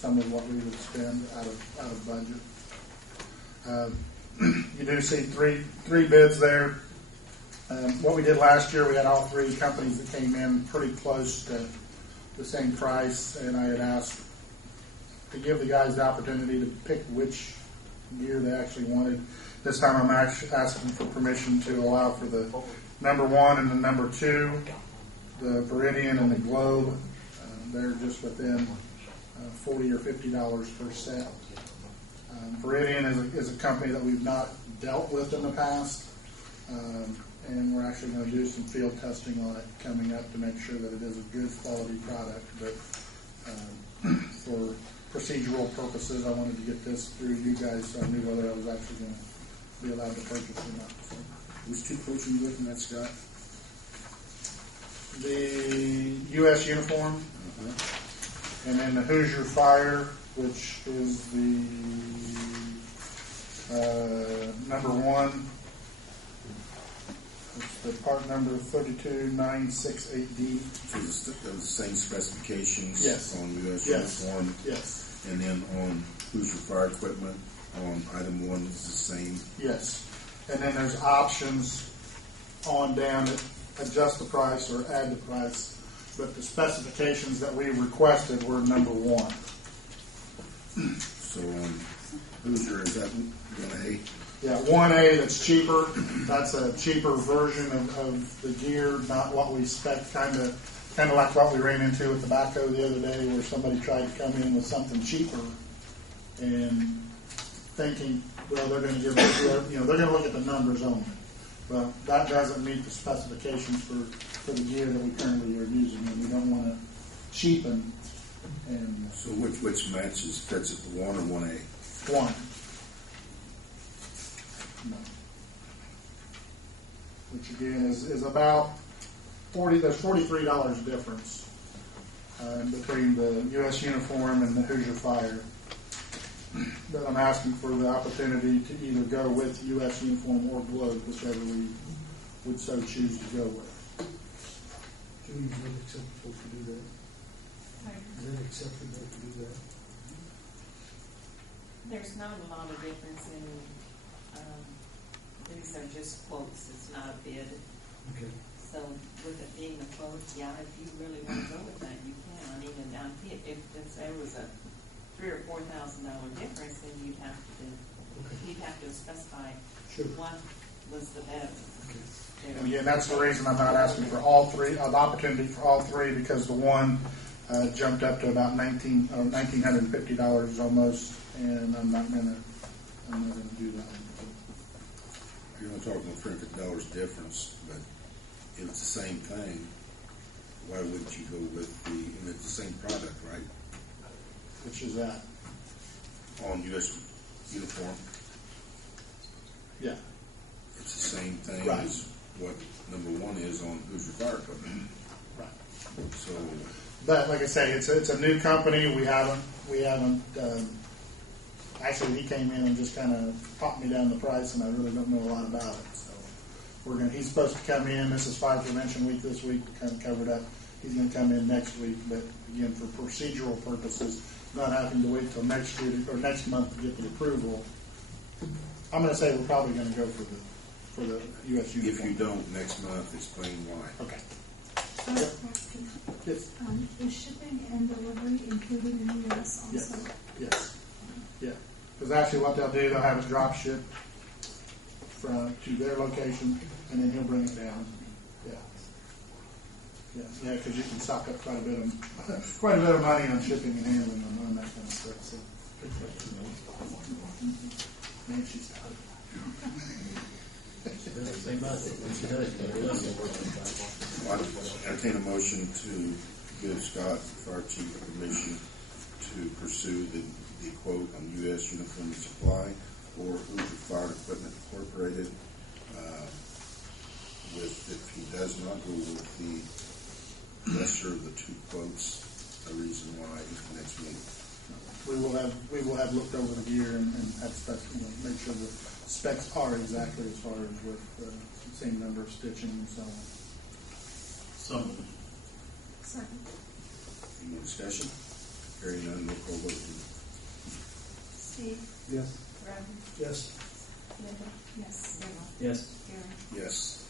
some of what we would spend out of budget. You do see three bids there. What we did last year, we had all three companies that came in pretty close to the same price, and I had asked to give the guys the opportunity to pick which gear they actually wanted. This time I'm actually asking for permission to allow for the number 1 and the number 2, the Viridian and the Globe. They're just within $40 or $50 per set. Viridian is a company that we've not dealt with in the past, and we're actually going to do some field testing on it coming up to make sure that it is a good quality product. But for procedural purposes, I wanted to get this through you guys so I knew whether I was actually going to be allowed to purchase or not. So, which 2 quotes are you looking at, Scott? the U.S. uniform, and then the Hoosier Fire, which is the number 1. It's the part number 32968D. So it's the same specifications on U.S. uniform? Yes. And then on Hoosier Fire Equipment, on item 1 is the same? Yes. And then there's options on down that adjust the price or add the price, but the specifications that we requested were number 1. So Hoosier, is that 1A? Yeah, 1A, that's cheaper. That's a cheaper version of the gear, not what we spec, kind of like what we ran into with the backhoe the other day, where somebody tried to come in with something cheaper and thinking, well, they're going to give us, they're going to look at the numbers only. Well, that doesn't meet the specifications for the gear that we currently are using, and we don't want to cheapen. And so which matches fits at the 1 or 1A? 1. No. Which again is about there's $43 difference between the U.S. uniform and the Hoosier Fire. But I'm asking for the opportunity to either go with U.S. uniform or Globe, whichever we would so choose to go with. Is it acceptable to do that? Is it acceptable to do that? There's not a lot of difference in, these are just quotes, it's not a bid. Okay. So with it being a quote, yeah, if you really want to go with that, you can. I mean, if there was a $3,000 or $4,000 difference, then you'd have to specify what was the better. Okay. And again, that's the reason I'm not asking for all three, an opportunity for all three, because the one jumped up to about $1,950 almost, and I'm not gonna do that. You're only talking $350 difference, but if it's the same thing, why wouldn't you go with and it's the same product, right? Which is that? On U.S. uniform? Yeah. It's the same thing Right. as what number 1 is on Hoosier Fire Equipment. Right. So, but like I say, it's a new company. We haven't. Actually, he came in and just kind of popped me down the price, and I really don't know a lot about it. So he's supposed to come in. This is 5 Prevention Week this week, kind of covered up. He's going to come in next week, but again, for procedural purposes, not having to wait till next year or next month to get the approval. I'm going to say we're probably going to go for the U.S. uniform. if you don't, next month, explain why. Okay. Question. Yes. Is shipping and delivery included in the U.S. also? Yes. Yeah. Because actually, what they'll do, they'll have it drop shipped to their location, and then he'll bring it down. Yeah, because you can sock up quite a bit of money on shipping and handling on that kind of stuff. So, man, she's tired. Well, I entertain a motion to give Scott, Fire Chief, permission to pursue the quote on U.S. Uniform Supply or Hoosier Fire Equipment Incorporated. If he does not go with the lesser of the 2 quotes, a reason why is the next meeting. We will have looked over the gear and have make sure the specs are exactly as far as with the same number of stitching and so on. Second. Any more discussion? Hearing none, roll call vote, please. Steve, Yes. Robbie, Yes. Linda, yes, Bill, Yes. Gary. Yes.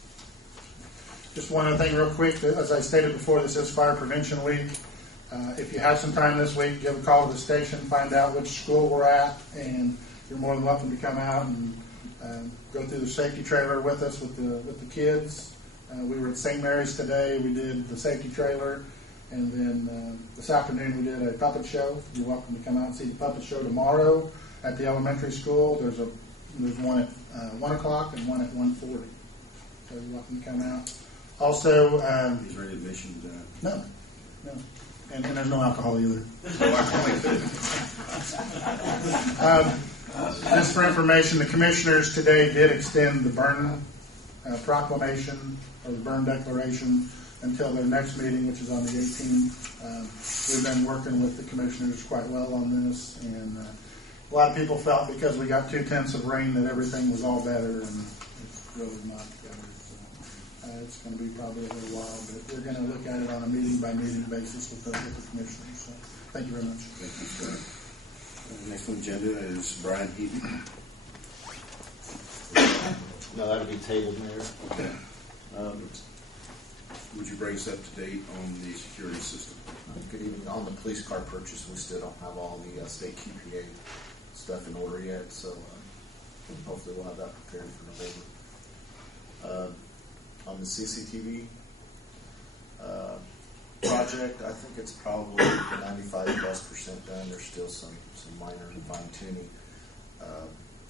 Just one other thing real quick, as I stated before, this is Fire Prevention Week. If you have some time this week, give a call to the station, find out which school we're at, and you're more than welcome to come out and go through the safety trailer with us with the kids. We were at St. Mary's today. We did the safety trailer, and then this afternoon we did a puppet show. You're welcome to come out and see the puppet show tomorrow at the elementary school. There's one at 1 o'clock and one at 1:40. So you're welcome to come out. Also, Is there any admission to that? no. And there's no alcohol either. Just for information, the commissioners today did extend the burn proclamation or the burn declaration until their next meeting, which is on the 18th. We've been working with the commissioners quite well on this, and a lot of people felt because we got 2/10 of rain that everything was all better, and it's really not together. So it's going to be probably a little while, but we're going to look at it on a meeting-by-meeting basis with the commissioners. So thank you very much. Thank you, Scott. Next on the agenda is Brian Heaton. No, that'll be tabled, Mayor. Okay. Would you bring us up to date on the security system? Good evening. On the police car purchase, we still don't have all the state QPA stuff in order yet, so hopefully we'll have that prepared for November. On the CCTV project, I think it's probably 95+% done. There's still some minor fine tuning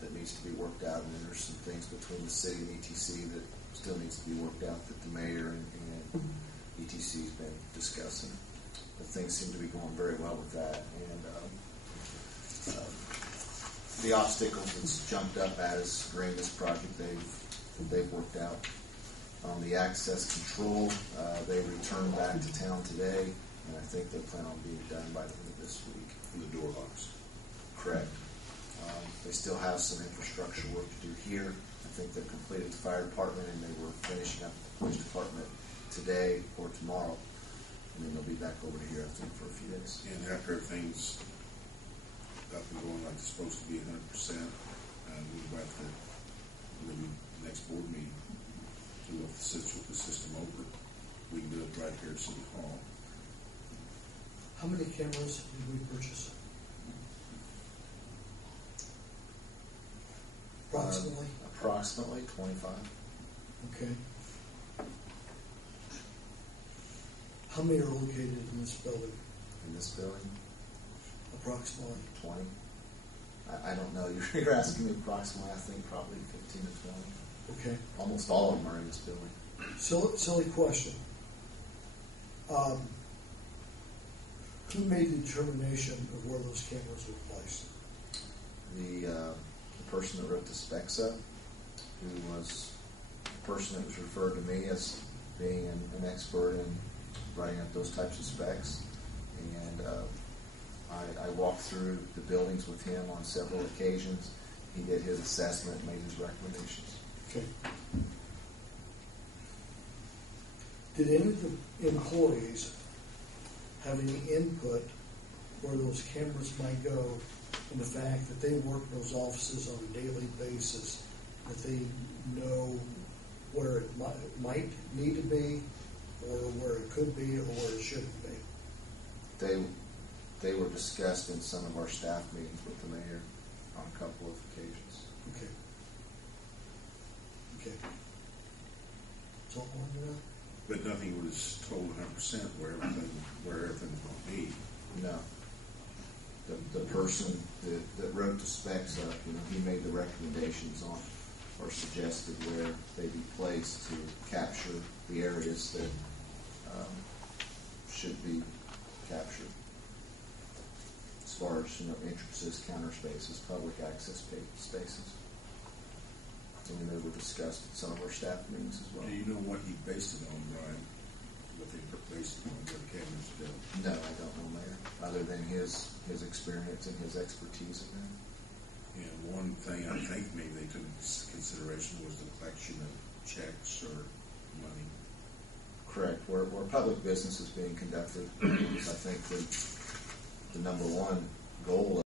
that needs to be worked out, and then there's some things between the city and ETC that still needs to be worked out that the mayor and ETC has been discussing. But things seem to be going very well with that, and the obstacles that's jumped up as during this project they've worked out. On the access control, they returned back to town today, and I think they plan on being done by the end of this week. For the door locks. Correct. They still have some infrastructure work to do here. I think they've completed the fire department, and they were finishing up the police department today or tomorrow, and then they'll be back over here, I think, for a few days. And after everything's up and going like it's supposed to be 100%, we'll have the next board meeting to look the system over. We can do it right here at City Hall. How many cameras did we purchase? Approximately? Approximately 25. Okay. How many are located in this building? In this building, Approximately. 20. I don't know. You're asking me approximately. I think probably 15 to 20. Okay. Almost all of them are in this building. Silly question. Who made the determination of where those cameras were placed? The person that wrote the specs up, who was the person that was referred to me as being an expert in writing up those types of specs, and I walked through the buildings with him on several occasions. He did his assessment, made his recommendations. Okay. Did any of the employees have any input where those cameras might go, and the fact that they work in those offices on a daily basis, that they know where it might need to be, or where it could be, or where it shouldn't be? They were discussed in some of our staff meetings with the mayor on a couple of occasions. Okay. Okay. That's all I wanted to know. But nothing was told 100% where everything was going to be. No. The person that wrote the specs up, he made the recommendations on or suggested where they be placed to capture the areas that should be captured. As far as entrances, counter spaces, public access spaces. And they were discussed at some of our staff meetings as well. Do you know what he based it on, Brian? What they based it on, where the cameras go? No, I don't know, Mayor, other than his experience and his expertise in that. And one thing I think maybe they took into consideration was the collection of checks or money. Correct. Where public business is being conducted, I think that the number one